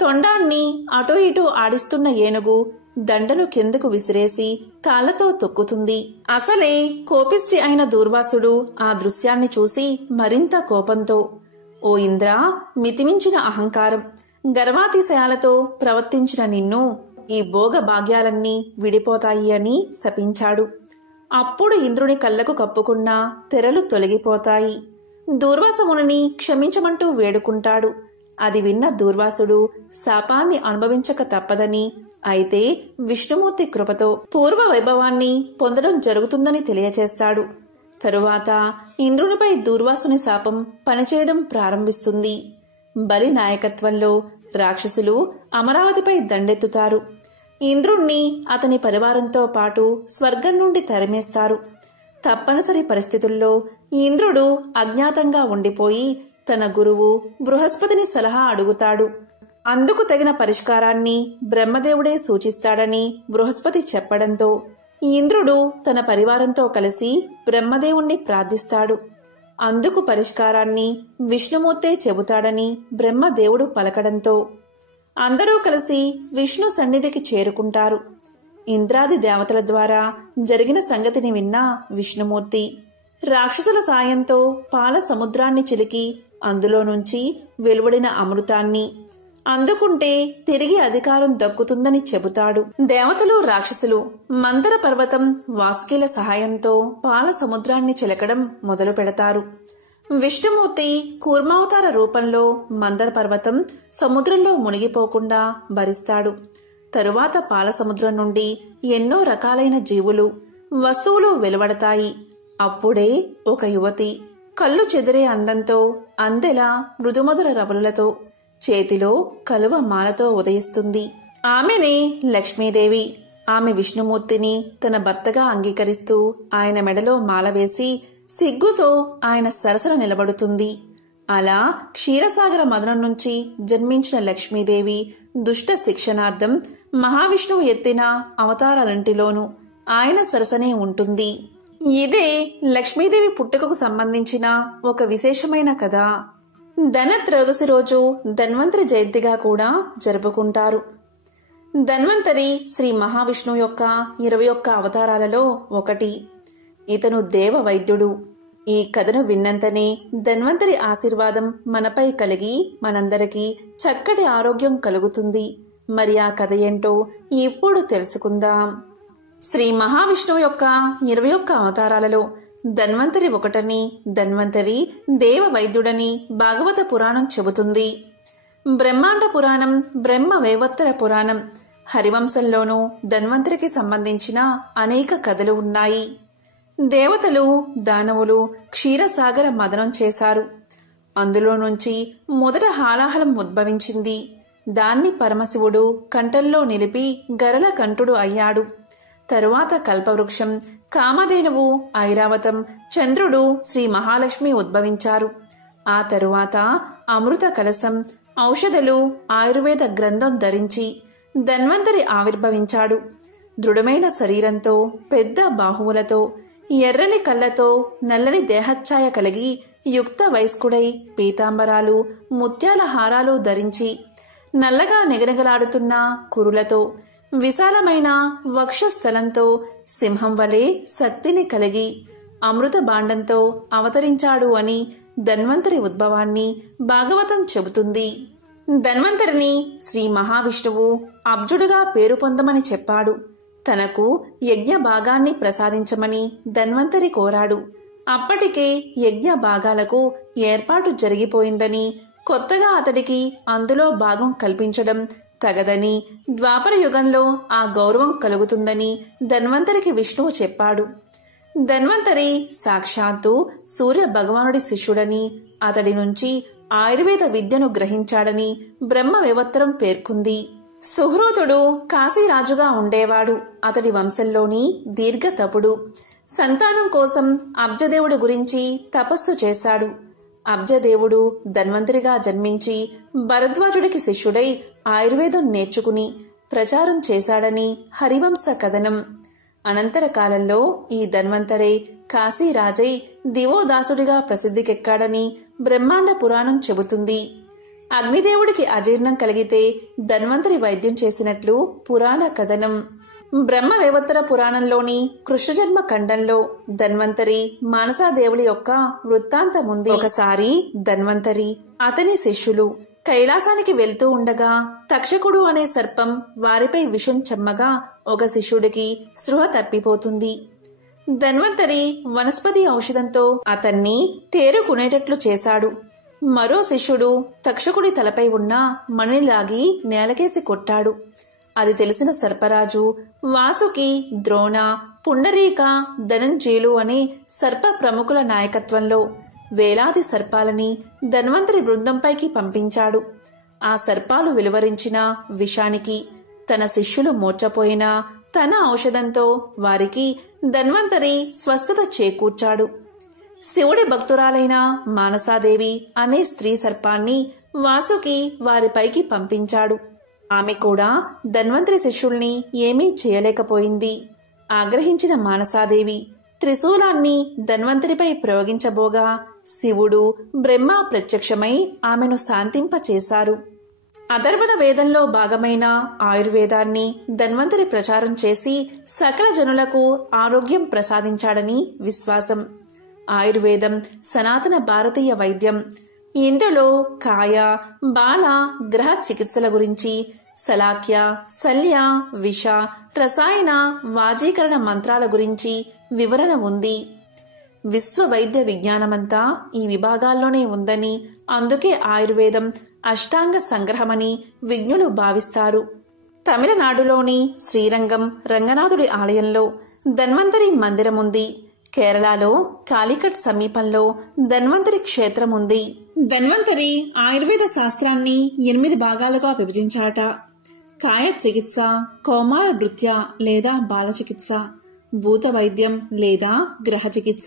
తొండాన్ని అటూ ఇటూ ఆడిస్తున్న ఏనుగు దండను కిందకు విసిరేసి కాళ్లతో తొక్కుతుంది. అసలే కోపిష్టి అయిన దూర్వాసుడు ఆ దృశ్యాన్ని చూసి మరింత కోపంతో, ఓ ఇంద్ర, మితిమించిన అహంకారం, గర్వాతిశయాలతో ప్రవర్తించిన నిన్ను ఈ భోగ భాగ్యాలన్నీ విడిపోతాయి అని శపించాడు. అప్పుడు ఇంద్రుని కళ్ళకు కప్పుకున్న తెరలు తొలగిపోతాయి. దూర్వాసముని క్షమించమంటూ వేడుకుంటాడు. అది విన్న దూర్వాసుడు శాపాన్ని అనుభవించక తప్పదని, అయితే విష్ణుమూర్తి కృపతో పూర్వ వైభవాన్ని పొందడం జరుగుతుందని తెలియచేస్తాడు. తరువాత ఇంద్రునిపై దూర్వాసుని శాపం పనిచేయడం ప్రారంభిస్తుంది. బలి నాయకత్వంలో రాక్షసులు అమరావతిపై దండెత్తుతారు. ఇంద్రుణ్ణి అతని పరివారంతో పాటు స్వర్గం నుండి తరిమేస్తారు. తప్పనిసరి పరిస్థితుల్లో ఇంద్రుడు అజ్ఞాతంగా ఉండిపోయి తన గురువు బృహస్పతిని సలహా అడుగుతాడు. అందుకు తగిన పరిష్కారాన్ని బ్రహ్మదేవుడే సూచిస్తాడని బృహస్పతి చెప్పడంతో ఇంద్రుడు తన పరివారంతో కలిసి బ్రహ్మదేవుణ్ణి ప్రార్థిస్తాడు. అందుకు పరిష్కారాన్ని విష్ణుమూర్తే చెబుతాడని బ్రహ్మదేవుడు పలకడంతో అందరూ కలిసి విష్ణు సన్నిధికి చేరుకుంటారు. ఇంద్రాది దేవతల ద్వారా జరిగిన సంగతిని విన్న విష్ణుమూర్తి రాక్షసుల సాయంతో పాల సముద్రాన్ని చిలికి అందులో నుంచి వెలువడిన అమృతాన్ని అందుకుంటే తిరిగి అధికారం దక్కుతుందని చెబుతాడు. దేవతలు, రాక్షసులు మందర పర్వతం వాసుకీల సహాయంతో పాల సముద్రాన్ని చిలకడం మొదలు పెడతారు. విష్ణుమూర్తి కూర్మావతార రూపంలో మందర పర్వతం సముద్రంలో మునిగిపోకుండా భరిస్తాడు. తరువాత పాల సముద్రం నుండి ఎన్నో రకాలైన జీవులు, వస్తువులు వెలువడతాయి. అప్పుడే ఒక యువతి కళ్ళు చెదిరే అందంతో, అందెల మృదుమధుర రవలులతో, చేతిలో కలువ మాలతో ఉదయిస్తుంది. ఆమెనే లక్ష్మీదేవి. ఆమె విష్ణుమూర్తిని తన భర్తగా అంగీకరిస్తూ ఆయన మెడలో మాల వేసి సిగ్గుతో ఆయన సరసన నిలబడుతుంది. అలా క్షీరసాగర మదనం నుంచి జన్మించిన లక్ష్మీదేవి దుష్ట శిక్షణార్థం మహావిష్ణువు ఎత్తిన అవతారాలంటిలోనూ ఆయన సరసనే ఉంటుంది. ఇదే లక్ష్మీదేవి పుట్టుకకు సంబంధించిన ఒక విశేషమైన కథ. ధనత్రయోదశి రోజు ధన్వంతరి జయంతిగా కూడా జరుపుకుంటారు. ధన్వంతరి శ్రీ మహావిష్ణువు యొక్క 21 అవతారాలలో ఒకటి. ఇతను దేవ వైద్యుడు. ఈ కథను విన్నంతనే ధన్వంతరి ఆశీర్వాదం మనపై కలిగి మనందరికీ చక్కటి ఆరోగ్యం కలుగుతుంది. మరి ఆ కథ ఏంటో ఇప్పుడు తెలుసుకుందాం. శ్రీ మహావిష్ణువు యొక్క 21 అవతారాలలో ధన్వంతరి ఒకటని, ధన్వంతరి దేవ వైద్యుడని భాగవత పురాణం చెబుతుంది. బ్రహ్మాండ పురాణం, బ్రహ్మ వైవత్తర పురాణం, హరివంశంలోనూ ధన్వంతరికి సంబంధించిన అనేక కథలు ఉన్నాయి. దేవతలు, దానవులు క్షీరసాగర మదనం చేశారు. అందులో నుంచి మొదట హాలాహలం ఉద్భవించింది. దాన్ని పరమశివుడు కంఠంలో నిలిపి గరల కంఠుడు అయ్యాడు. తరువాత కల్పవృక్షం, కామధేనువు, ఐరావతం, చంద్రుడు, శ్రీ మహాలక్ష్మి ఉద్భవించారు. ఆ తరువాత అమృత కలశం, ఔషధులు, ఆయుర్వేద గ్రంథం ధరించి ధన్వంతరి ఆవిర్భవించాడు. దృఢమైన శరీరంతో, పెద్ద బాహువులతో, ఎర్రని కళ్ళతో, నల్లని దేహఛాయ కలిగి యుక్త వయస్కుడై పీతాంబరాలు, ముత్యాల హారాలు ధరించి నల్లగా నిగనిగలాడుతున్న కురులతో, విశాలమైన వక్షస్థలంతో, సింహం వలె శక్తిని కలిగి అమృత భాండంతో అవతరించాడు అని ధన్వంతరి ఉద్భవాన్ని భాగవతం చెబుతుంది. ధన్వంతరిని శ్రీ మహావిష్ణువు అబ్జుడుగా పేరు పొందమని చెప్పాడు. తనకు యజ్ఞ భాగాన్ని ప్రసాదించమని ధన్వంతరి కోరాడు. అప్పటికే యజ్ఞ భాగాలకు ఏర్పాటు జరిగిపోయిందని, కొత్తగా అతడికి అందులో భాగం కల్పించడం తగదని, ద్వాపర యుగంలో ఆ గౌరవం కలుగుతుందని ధన్వంతరికి విష్ణువు చెప్పాడు. ధన్వంతరి సాక్షాత్తు సూర్య భగవానుడి శిష్యుడని, అతడి నుంచి ఆయుర్వేద విద్యను గ్రహించాడని బ్రహ్మ వైవత్తరం పేర్కొంది. సుహృతుడు కాశీరాజుగా ఉండేవాడు. అతడి వంశంలోని దీర్ఘ తపుడు. సంతానం కోసం అబ్జదేవుడి గురించి తపస్సు చేశాడు. అబ్జదేవుడు ధన్వంతరిగా జన్మించి భరద్వాజుడికి శిష్యుడై ఆయుర్వేదం నేర్చుకుని ప్రచారం చేశాడని హరివంశ కథనం. అనంతర కాలంలో ఈ ధన్వంతరే కాశీరాజై దివోదాసుడిగా ప్రసిద్ధికెక్కాడని బ్రహ్మాండ పురాణం చెబుతుంది. అగ్నిదేవుడికి అజీర్ణం కలిగితే ధన్వంతరి వైద్యం చేసినట్లు పురాణ కథనం. బ్రహ్మ వైవత్తర పురాణంలోని కృష్ణజన్మ ఖండంలో ధన్వంతరి మానసాదేవుడి యొక్క వృత్తాంతముంది. ఒకసారి ధన్వంతరి, అతని శిష్యులు కైలాసానికి వెళ్తూ ఉండగా తక్షకుడు అనే సర్పం వారిపై విషం చెమ్మగా ఒక శిష్యుడికి స్పృహ తప్పిపోతుంది. ధన్వంతరి వనస్పతి ఔషధంతో అతన్ని తేరుకునేటట్లు చేశాడు. మరో శిష్యుడు తక్షకుడి తలపై ఉన్న మణిలాగి నేలకేసి కొట్టాడు. అది తెలిసిన సర్పరాజు వాసుకి, ద్రోణ, పుండరీక, ధనంజయులు అనే సర్ప ప్రముఖుల నాయకత్వంలో వేలాది సర్పాలని ధన్వంతరి బృందంపైకి పంపించాడు. ఆ సర్పాలు వెలువరించిన విషానికి తన శిష్యులు మూర్ఛపోయినా తన ఔషధంతో వారికి ధన్వంతరి స్వస్థత చేకూర్చాడు. శివుడి భక్తురాలైన మానసాదేవి అనే స్త్రీ సర్పాన్ని వాసుకి వారిపైకి పంపించాడు. ఆమె కూడా ధన్వంతరి శిష్యుల్ని ఏమీ చేయలేకపోయింది. ఆగ్రహించిన మానసాదేవి త్రిశూలాన్ని ధన్వంతరిపై ప్రయోగించబోగా శివుడు, బ్రహ్మ ప్రత్యక్షమై ఆమెను శాంతింపచేశారు. అథర్వణ వేదంలో భాగమైన ఆయుర్వేదాన్ని ధన్వంతరి ప్రచారం చేసి సకల జనులకు ఆరోగ్యం ప్రసాదించాడని విశ్వాసం. ఆయుర్వేదం సనాతన భారతీయ వైద్యం. ఇందులో కాయ, బాల, గ్రహ చికిత్సల గురించి, శలాక్య, శల్య, విష, రసాయన, వాజీకరణ మంత్రాల గురించి వివరణ ఉంది. విశ్వ వైద్య విజ్ఞానమంతా ఈ విభాగాల్లోనే ఉందని, అందుకే ఆయుర్వేదం అష్టాంగ సంగ్రహమని విజ్ఞులు భావిస్తారు. తమిళనాడులోని శ్రీరంగం రంగనాథుడి ఆలయంలో ధన్వంతరి మందిరముంది. కేరళలో కాలికట్ సమీపంలో ధన్వంతరి క్షేత్రం ఉంది. ధన్వంతరి ఆయుర్వేద శాస్త్రాన్ని 8 భాగాలుగా విభజించాట. కాయ చికిత్స, కౌమార నృత్య లేదా బాల చికిత్స, భూత వైద్యం లేదా గ్రహ చికిత్స,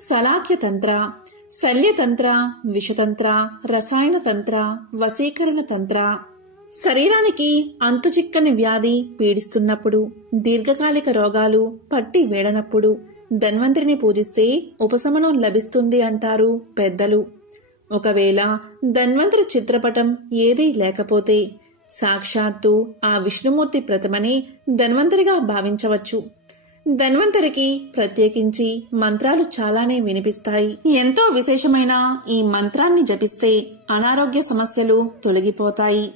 సలాఖ్య తంత్ర, శల్యతంత్ర, విషతంత్ర, రసాయన తంత్ర, వశీకరణ తంత్ర. శరీరానికి అంతుచిక్కని వ్యాధి పీడిస్తున్నప్పుడు, దీర్ఘకాలిక రోగాలు పట్టి వేడనప్పుడు ధన్వంతరిని పూజిస్తే ఉపశమనం లభిస్తుంది అంటారు పెద్దలు. ఒకవేళ ధన్వంతరి చిత్రపటం ఏదీ లేకపోతే సాక్షాత్తు ఆ విష్ణుమూర్తి ప్రతిమని ధన్వంతరిగా భావించవచ్చు. ధన్వంతరికి ప్రత్యేకించి మంత్రాలు చాలానే వినిపిస్తాయి. ఎంతో విశేషమైన ఈ మంత్రాన్ని జపిస్తే అనారోగ్య సమస్యలు తొలగిపోతాయి.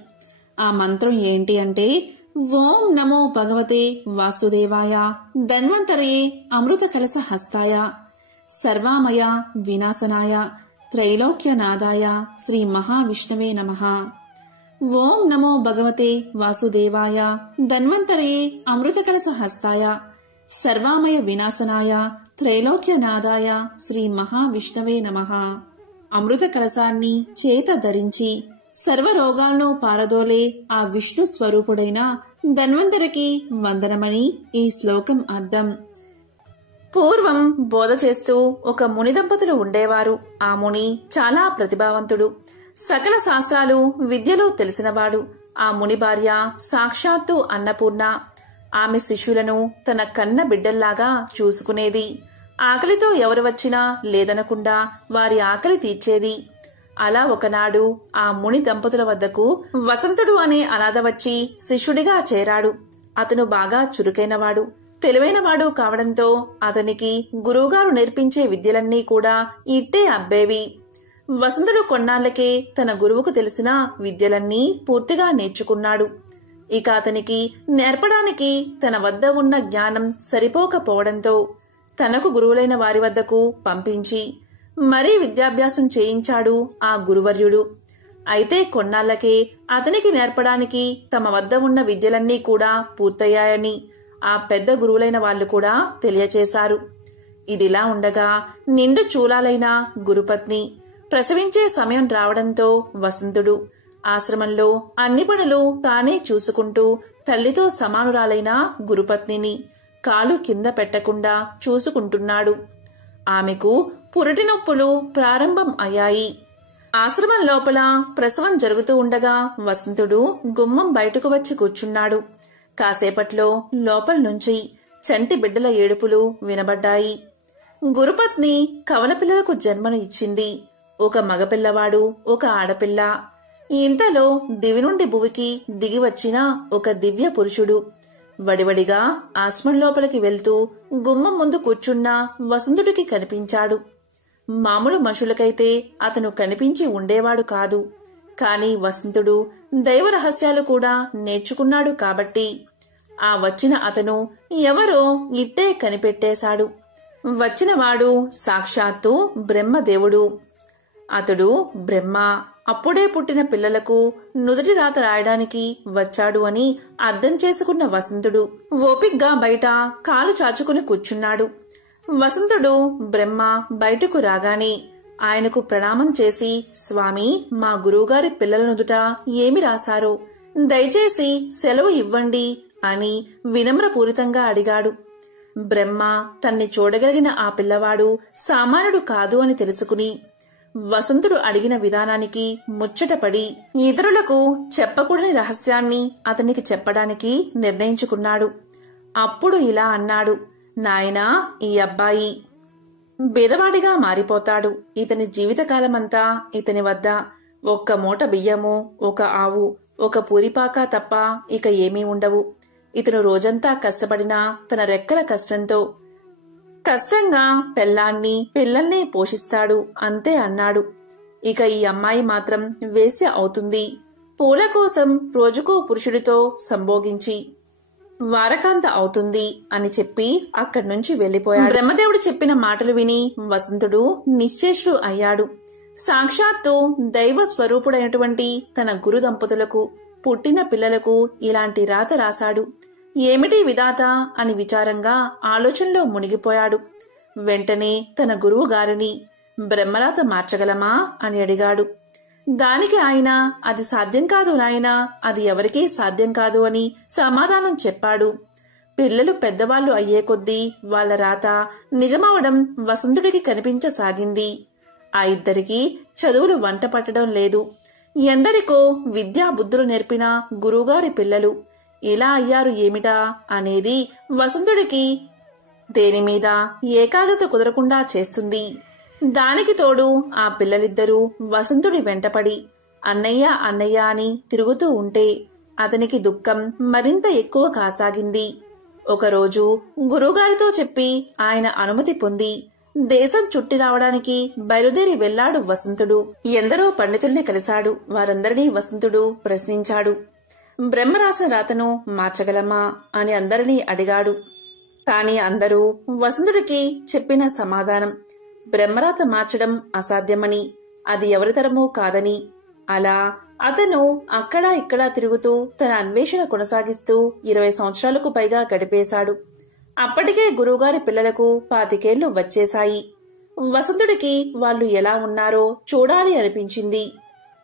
ఆ మంత్రం ఏంటి అంటే, ఓం నమో భగవతే వాసుదేవాయ ధన్వంతరయే అమృత కలశ హస్తాయ సర్వామయ వినాశనాయ త్రైలోక్యనాదాయ శ్రీ మహావిష్ణవే నమః. ఓం నమో భగవతే వాసుదేవాయ ధన్వంతరయే అమృత కలశ హస్తాయ సర్వామయ వినాశనాయ త్రైలోక్యనాదాయ శ్రీ మహావిష్ణవే నమః. అమృత కలశాన్ని చేత ధరించి సర్వరోగాలను పారదోలే ఆ విష్ణు స్వరూపుడైన ధన్వంతరికి వందనమని ఈ శ్లోకం అర్థం. పూర్వం బోధ చేస్తూ ఒక ముని దంపతులు ఉండేవారు. ఆ ముని చాలా ప్రతిభావంతుడు, సకల శాస్త్రాలు విద్యలో తెలిసినవాడు. ఆ ముని భార్య సాక్షాత్తు అన్నపూర్ణ. ఆమె శిష్యులను తన కన్న బిడ్డల్లాగా చూసుకునేది. ఆకలితో ఎవరు వచ్చినా లేదనకుండా వారి ఆకలి తీర్చేది. అలా ఒకనాడు ఆ ముని దంపతుల వద్దకు వసంతుడు అనే అనాథ వచ్చి శిష్యుడిగా చేరాడు. అతను బాగా చురుకైనవాడు, తెలివైనవాడు కావడంతో అతనికి గురువుగారు నేర్పించే విద్యలన్నీ కూడా ఇట్టే అబ్బేవి. వసంతుడు కొన్నాళ్లకే తన గురువుకు తెలిసిన విద్యలన్నీ పూర్తిగా నేర్చుకున్నాడు. ఇక అతనికి నేర్పడానికి తన వద్ద ఉన్న జ్ఞానం సరిపోకపోవడంతో తనకు గురువులైన వారి వద్దకు పంపించి మరీ విద్యాభ్యాసం చేయించాడు ఆ గురువర్యుడు. అయితే కొన్నాళ్లకే అతనికి నేర్పడానికి తమ వద్ద ఉన్న విద్యలన్నీ కూడా పూర్తయ్యాయని ఆ పెద్ద గురువులైన వాళ్లు కూడా తెలియచేశారు. ఇదిలా ఉండగా నిండు చూలాలైన గురుపత్ని ప్రసవించే సమయం రావడంతో వసంతుడు ఆశ్రమంలో అన్ని పనులు తానే చూసుకుంటూ తల్లితో సమానురాలైన గురుపత్నిని కాలు కింద పెట్టకుండా చూసుకుంటున్నాడు. ఆమెకు పురిటి నొప్పులు ప్రారంభం అయ్యాయి. ఆశ్రమం లోపల ప్రసవం జరుగుతూ ఉండగా వసంతుడు గుమ్మం బయటకు వచ్చి కూర్చున్నాడు. కాసేపట్లో లోపల నుంచి చంటి బిడ్డల ఏడుపులు వినబడ్డాయి. గురుపత్ని కవల పిల్లలకు జన్మను ఇచ్చింది. ఒక మగపిల్లవాడు, ఒక ఆడపిల్ల. ఇంతలో దివి నుండి భువికి దిగివచ్చిన ఒక దివ్య పురుషుడు వడివడిగా ఆశ్రమం లోపలికి వెళ్తూ గుమ్మం ముందు కూర్చున్న వసంతుడికి కనిపించాడు. మామూలు మనుషులకైతే అతను కనిపించి ఉండేవాడు కాదు. కాని వసంతుడు దైవ రహస్యాలు కూడా నేర్చుకున్నాడు కాబట్టి ఆ వచ్చిన అతను ఎవరో ఇట్టే కనిపెట్టేశాడు. వచ్చినవాడు సాక్షాత్తు బ్రహ్మదేవుడు. అతడు బ్రహ్మ అప్పుడే పుట్టిన పిల్లలకు నుదుటి రాత రాయడానికి వచ్చాడు అని అర్థం చేసుకున్న వసంతుడు ఓపిగ్గా బయట కాలు చాచుకుని కూర్చున్నాడు. వసంతుడు బ్రహ్మ బయటకు రాగానే ఆయనకు ప్రణామం చేసి, స్వామి, మా గురువుగారి పిల్లల నుదుట ఏమి రాశారో దయచేసి సెలవు ఇవ్వండి అని వినమ్రపూరితంగా అడిగాడు. బ్రహ్మ తన్ని చూడగలిగిన ఆ పిల్లవాడు సామాన్యుడు కాదు అని తెలుసుకుని వసంతుడు అడిగిన విధానానికి ముచ్చటపడి ఇతరులకు చెప్పకూడని రహస్యాన్ని అతనికి చెప్పడానికి నిర్ణయించుకున్నాడు. అప్పుడు ఇలా అన్నాడు, నాయనా, ఈ అబ్బాయి బీదవాడిగా మారిపోతాడు. ఇతని జీవితకాలమంతా ఇతని వద్ద ఒక్క మూట బియ్యము, ఒక ఆవు, ఒక పూరిపాక తప్ప ఇక ఏమీ ఉండవు. ఇతను రోజంతా కష్టపడినా తన రెక్కల కష్టంగా పెళ్ళాన్ని పిల్లల్ని పోషిస్తాడు అంతే అన్నాడు. ఇక ఈ అమ్మాయి మాత్రం వేశ్య అవుతుంది. పూల కోసం రోజుకో పురుషుడితో సంభోగించి వారకాంత అవుతుంది అని చెప్పి అక్కడి నుంచి వెళ్లిపోయాడు. బ్రహ్మదేవుడు చెప్పిన మాటలు విని వసంతుడు నిశ్చేష్టుడు అయ్యాడు. సాక్షాత్తు దైవ స్వరూపుడైనటువంటి తన గురు దంపతులకు పుట్టిన పిల్లలకు ఇలాంటి రాత రాశాడు. ఏమిటి విధాత అని విచారంగా ఆలోచనలో మునిగిపోయాడు. వెంటనే తన గురువు గారిని బ్రహ్మరాత మార్చగలమా అని అడిగాడు. దానికి ఆయన, అది సాధ్యం కాదు నాయనా, అది ఎవరికీ సాధ్యం కాదు అని సమాధానం చెప్పాడు. పిల్లలు పెద్దవాళ్లు అయ్యే కొద్దీ వాళ్ల రాత నిజమవడం వసంతుడికి కనిపించసాగింది. ఆ ఇద్దరికీ చదువులు వంట పట్టడం లేదు. ఎందరికో విద్యా బుద్ధులు నేర్పిన గురువుగారి పిల్లలు ఇలా అయ్యారు ఏమిటా అనేది వసంతుడికి దేనిమీద ఏకాగ్రత కుదరకుండా చేస్తుంది. దానికి తోడు ఆ పిల్లలిద్దరూ వసంతుడి వెంటపడి అన్నయ్య అన్నయ్య అని తిరుగుతూ ఉంటే అతనికి దుఃఖం మరింత ఎక్కువ కాసాగింది. ఒకరోజు గురువుగారితో చెప్పి ఆయన అనుమతి పొంది దేశం చుట్టి రావడానికి బయలుదేరి వెళ్లాడు వసంతుడు. ఎందరో పండితుల్ని కలిశాడు. వారందరినీ వసంతుడు ప్రశ్నించాడు. బ్రహ్మ రాసిన రాతను మార్చగలమా అని అందరినీ అడిగాడు. కాని అందరూ వసంతుడికి చెప్పిన సమాధానం బ్రహ్మరాత మార్చడం అసాధ్యమని, అది ఎవరితరమూ కాదని. అలా అతను అక్కడా ఇక్కడా తిరుగుతూ తన అన్వేషణ కొనసాగిస్తూ 20 సంవత్సరాలకు పైగా గడిపేశాడు. అప్పటికే గురువుగారి పిల్లలకు 25 ఏళ్లు వచ్చేశాయి. వసంతుడికి వాళ్ళు ఎలా ఉన్నారో చూడాలి అనిపించింది.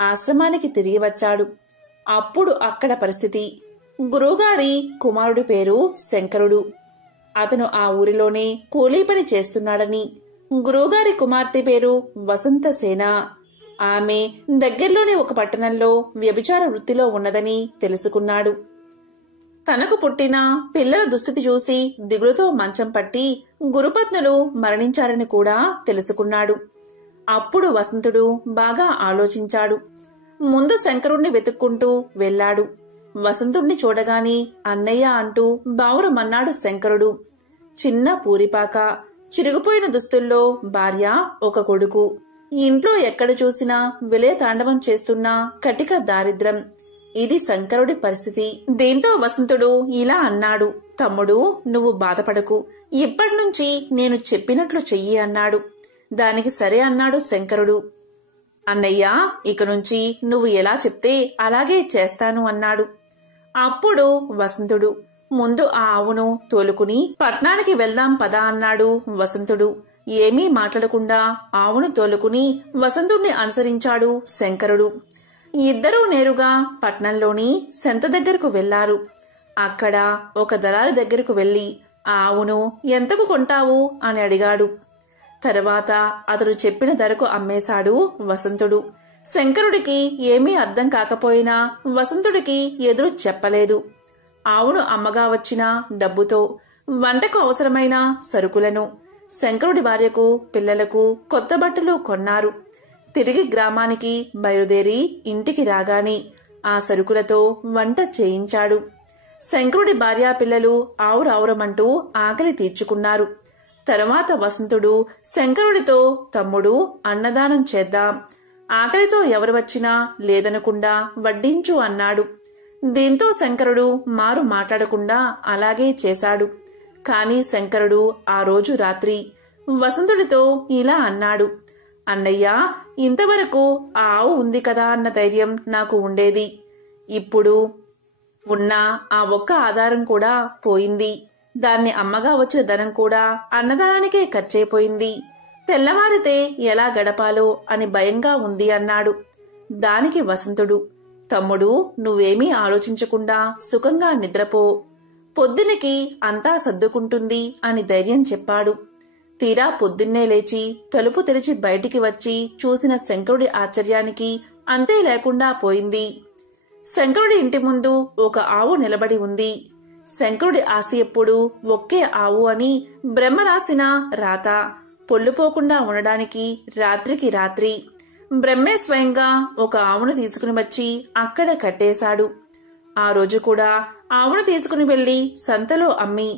ఆశ్రమానికి తిరిగి వచ్చాడు. అప్పుడు అక్కడ పరిస్థితి, గురువుగారి కుమారుడి పేరు శంకరుడు. అతను ఆ ఊరిలోనే కూలీ పని చేస్తున్నాడని, గురువుగారి కుమార్తె పేరు వసంతసేన. ఆమె దగ్గర్లోనే ఒక పట్టణంలో వ్యభిచార వృత్తిలో ఉన్నదని తెలుసుకున్నాడు. తనకు పుట్టిన పిల్లల దుస్థితి చూసి దిగులుతో మంచం పట్టి గురుపత్నులు మరణించారని కూడా తెలుసుకున్నాడు. అప్పుడు వసంతుడు బాగా ఆలోచించాడు. ముందు శంకరుణ్ణి వెతుక్కుంటూ వెళ్లాడు. వసంతుణ్ణి చూడగాని అన్నయ్య అంటూ బావురమన్నాడు శంకరుడు. చిన్న పూరిపాక, చిరిగిపోయిన దుస్తుల్లో భార్య, ఒక కొడుకు. ఇంట్లో ఎక్కడ చూసినా విలయ తాండవం చేస్తున్న కటిక దారిద్ర్యం. ఇది శంకరుడి పరిస్థితి. దీంతో వసంతుడు ఇలా అన్నాడు. తమ్ముడు, నువ్వు బాధపడకు. ఇప్పటినుంచి నేను చెప్పినట్లు చెయ్యి అన్నాడు. దానికి సరే అన్నాడు శంకరుడు. అన్నయ్య, ఇక నుంచి నువ్వు ఎలా చెప్తే అలాగే చేస్తాను అన్నాడు. అప్పుడు వసంతుడు, ముందు ఆ ఆవును తోలుకుని పట్నానికి వెళ్దాం పదా అన్నాడు వసంతుడు. ఏమీ మాట్లాడకుండా ఆవును తోలుకుని వసంతుణ్ణి అనుసరించాడు శంకరుడు. ఇద్దరూ నేరుగా పట్నంలోని సెంత దగ్గరకు వెళ్లారు. అక్కడ ఒక దళారి దగ్గరకు వెళ్లి ఆ ఆవును ఎంతకు కొంటావు అని అడిగాడు. తర్వాత అతడు చెప్పిన ధరకు అమ్మేశాడు వసంతుడు. శంకరుడికి ఏమీ అర్థం కాకపోయినా వసంతుడికి ఎదురు చెప్పలేదు. ఆవును అమ్మగా వచ్చిన డబ్బుతో వంటకు అవసరమైన సరుకులను, శంకరుడి భార్యకు పిల్లలకు కొత్త బట్టలు కొన్నారు. తిరిగి గ్రామానికి బయలుదేరి ఇంటికి రాగాని ఆ సరుకులతో వంట చేయించాడు. శంకరుడి భార్యా పిల్లలు ఆవురావురమంటూ ఆకలి తీర్చుకున్నారు. తరువాత వసంతుడు శంకరుడితో, తమ్ముడు, అన్నదానం చేద్దాం, ఆకలితో ఎవరు వచ్చినా లేదనకుండా వడ్డించు అన్నాడు. దీంతో శంకరుడు మారు మాట్లాడకుండా అలాగే చేశాడు. కాని శంకరుడు ఆ రోజు రాత్రి వసంతుడితో ఇలా అన్నాడు. అన్నయ్య, ఇంతవరకు ఆ ఆవు ఉంది కదా అన్న ధైర్యం నాకు ఉండేది. ఇప్పుడు ఉన్న ఆ ఒక్క ఆధారం కూడా పోయింది. దాన్ని అమ్మగా వచ్చిన ధనం కూడా అన్నదానానికే ఖర్చయిపోయింది. తెల్లవారితే ఎలా గడపాలో అని భయంగా ఉంది అన్నాడు. దానికి వసంతుడు, తమ్ముడు, నువ్వేమీ ఆలోచించకుండా సుఖంగా నిద్రపో, పొద్దునికి అంతా సర్దుకుంటుంది అని ధైర్యం చెప్పాడు. తీరా పొద్దున్నే లేచి తలుపు తెరిచి బయటికి వచ్చి చూసిన శంకరుడి ఆశ్చర్యానికి అంతే లేకుండా పోయింది. శంకరుడి ఇంటి ముందు ఒక ఆవు నిలబడి ఉంది. శంకరుడి ఆస్తి ఎప్పుడు ఒకే ఆవు అని బ్రహ్మ రాసిన రాత పొల్లుపోకుండా ఉండడానికి రాత్రికి రాత్రి బ్రహ్మే స్వయంగా ఒక ఆవును తీసుకుని వచ్చి అక్కడ కట్టేశాడు. ఆ రోజు కూడా ఆవును తీసుకుని వెళ్లి సంతలో అమ్మి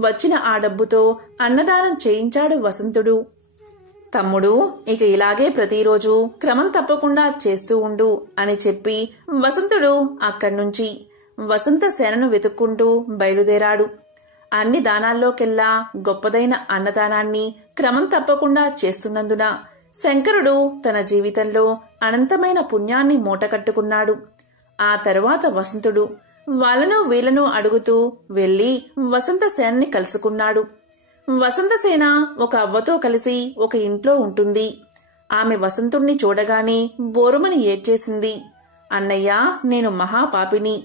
వచ్చిన ఆ డబ్బుతో అన్నదానం చేయించాడు వసంతుడు. తమ్ముడు, ఇక ఇలాగే ప్రతిరోజు క్రమం తప్పకుండా చేస్తూ ఉండు అని చెప్పి వసంతుడు అక్కడ్నుంచి వసంతసేనను వెతుక్కుంటూ బయలుదేరాడు. అన్ని దానాల్లోకెల్లా గొప్పదైన అన్నదానాన్ని క్రమం తప్పకుండా చేస్తున్నందున శంకరుడు తన జీవితంలో అనంతమైన పుణ్యాన్ని మూటకట్టుకున్నాడు. ఆ తరువాత వసంతుడు వాళ్ళను వీళ్లను అడుగుతూ వెళ్లి వసంతసేనని కలుసుకున్నాడు. వసంతసేన ఒక అవ్వతో కలిసి ఒక ఇంట్లో ఉంటుంది. ఆమె వసంతుణ్ణి చూడగానే బోరుమని ఏడ్చేసింది. అన్నయ్యా, నేను మహాపాపిని.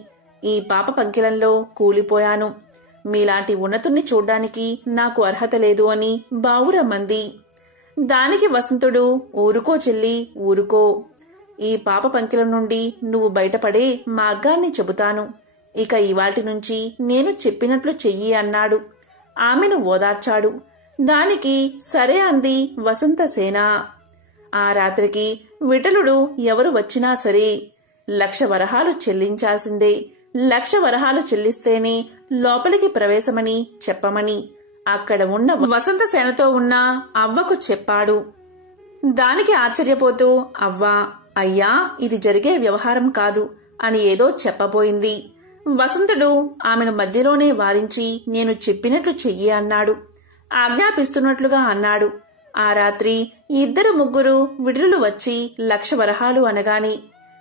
ఈ పాప పంకిలంలో కూలిపోయాను. మీలాంటి ఉన్నతుణ్ణి చూడ్డానికి నాకు అర్హత లేదు అని బావురమ్మంది. దానికి వసంతుడు, ఊరుకో చెల్లి, ఊరుకో. ఈ పాప పంకిలం నుండి నువ్వు బయటపడే మార్గాన్ని చెబుతాను. ఇక ఇవాల్టి నుంచి నేను చెప్పినట్లు చెయ్యి అన్నాడు. ఆమెను ఓదార్చాడు. దానికి సరే అంది వసంతసేన. ఆ రాత్రికి విఠలుడు ఎవరు వచ్చినా సరే 1,00,000 వరహాలు చెల్లించాల్సిందే. 1,00,000 వరహాలు చెల్లిస్తేనే లోపలికి ప్రవేశమని చెప్పమని అక్కడ ఉన్న వసంతసేనతో ఉన్న అవ్వకు చెప్పాడు. దానికి ఆశ్చర్యపోతూ, అవ్వా, అయ్యా, ఇది జరిగే వ్యవహారం కాదు అని ఏదో చెప్పబోయింది. వసంతుడు ఆమెను మధ్యలోనే వారించి, నేను చెప్పినట్లు చెయ్యి అన్నాడు. ఆజ్ఞాపిస్తున్నట్లుగా అన్నాడు. ఆ రాత్రి 2-3 విడులు వచ్చి 1,00,000 వరహాలు అనగానే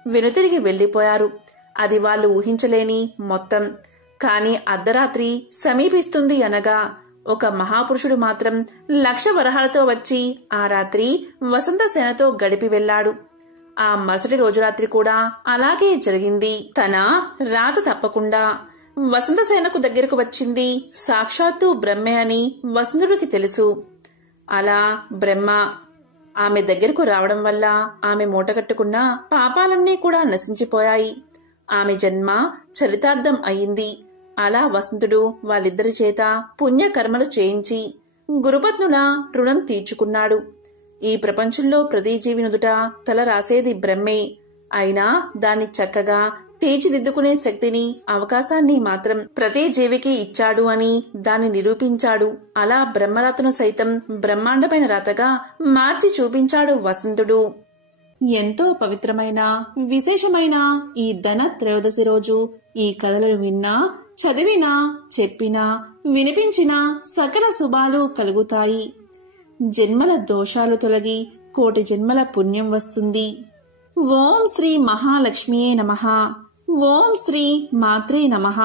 వెనుతిరిగి వెళ్లిపోయారు. అది వాళ్ళు ఊహించలేని మొత్తం. కాని అర్ధరాత్రి సమీపిస్తుంది అనగా ఒక మహాపురుషుడు మాత్రం 1,00,000 వరహాలతో వచ్చి ఆ రాత్రి వసంతసేనతో గడిపి వెళ్లాడు. ఆ మరుసటి రోజు రాత్రి కూడా అలాగే జరిగింది. తన రాత తప్పకుండా వసంతసేనకు దగ్గరకు వచ్చింది సాక్షాత్తు బ్రహ్మే అని వసంతుడికి తెలుసు. అలా బ్రహ్మ ఆమె దగ్గరకు రావడం వల్ల ఆమె మూటగట్టుకున్న పాపాలన్నీ కూడా నశించిపోయాయి. ఆమె జన్మ చరితార్థం అయింది. అలా వసంతుడు వాళ్ళిద్దరి చేత పుణ్యకర్మలు చేయించి గురుపత్నుల రుణం తీర్చుకున్నాడు. ఈ ప్రపంచంలో ప్రతి జీవి నుదుట తల రాసేది బ్రహ్మే. అయినా దాన్ని చక్కగా తీర్చిదిద్దుకునే శక్తిని, అవకాశాన్ని మాత్రం ప్రతి జీవికి ఇచ్చాడు అని దాన్ని నిరూపించాడు. అలా బ్రహ్మరాతను సైతం బ్రహ్మాండమైన రాతగా మార్చి చూపించాడు వసంతుడు. ఎంతో పవిత్రమైన, విశేషమైన ఈ ధన త్రయోదశి రోజు ఈ కథలను విన్నా, చదివినా, చెప్పినా, వినిపించినా సకల శుభాలు కలుగుతాయి. జన్మల దోషాలు తొలగి 1,000,000 జన్మల పుణ్యం వస్తుంది. ఓం శ్రీ మహాలక్ష్మియే నమః. ఓం శ్రీ మాత్రే నమః.